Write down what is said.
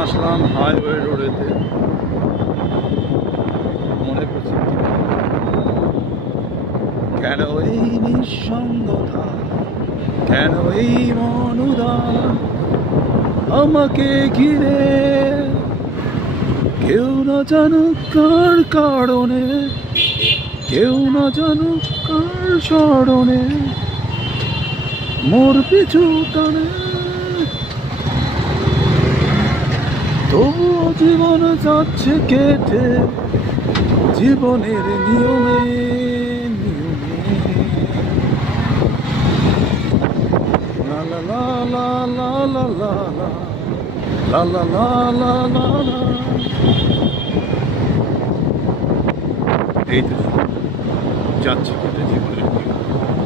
আসলাম highway রোডেতে। মনে পড়ছে কেন এই নিঃসঙ্গতা, কেন এই মনুদান আমাকে ঘিরে, কেউ না জানুক কার কারণে, কেউ না জানুক কার স্মরণে মোর পিছু টানে। তবুও জীবন যাচ্ছে কেটে, জীবনের নিয়মে নিয়মে। লা লা লা লা লা লা লা লা লা লা লা লা লা। এই তো যাচ্ছে কেটে জীবনের নিয়ম।